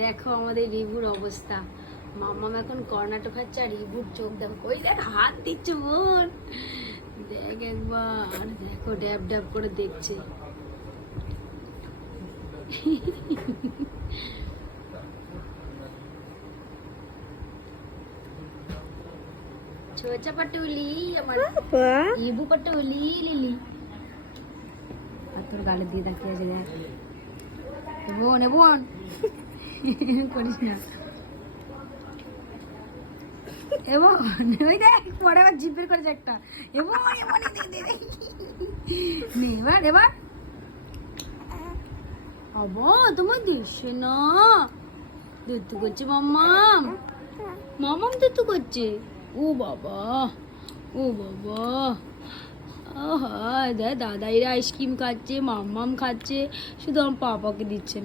দেখো আমাদের রিভুর অবস্থা। মাম্মাম এখন কর্নাটক খাচ্ছে আর রিভুর চোখ দেখো, ওই দেখ হাত দিচ্ছে বোন, দেখ একবার, দেখো ড্যাব ড্যাব করে দেখছে। ছোচা পাটুলি আমার রিভু পাটুলি লিলি, আর তোর গালে দিয়ে তাকিয়ে আছে দেখ। বোন বোন করিস না এবং ওই দেখ পরে আবার জিপের করেছে একটা, এবং এবার এবার আবো তোমার দিচ্ছে না, দুধ করছে মাম্মাম, মাম্মাম দুধ করছে। ও বাবা, ও বাবা, আহা দেখ দাদাইরা আইসক্রিম খাচ্ছে, মাম্মাম খাচ্ছে, শুধু আমার পাপাকে দিচ্ছে না।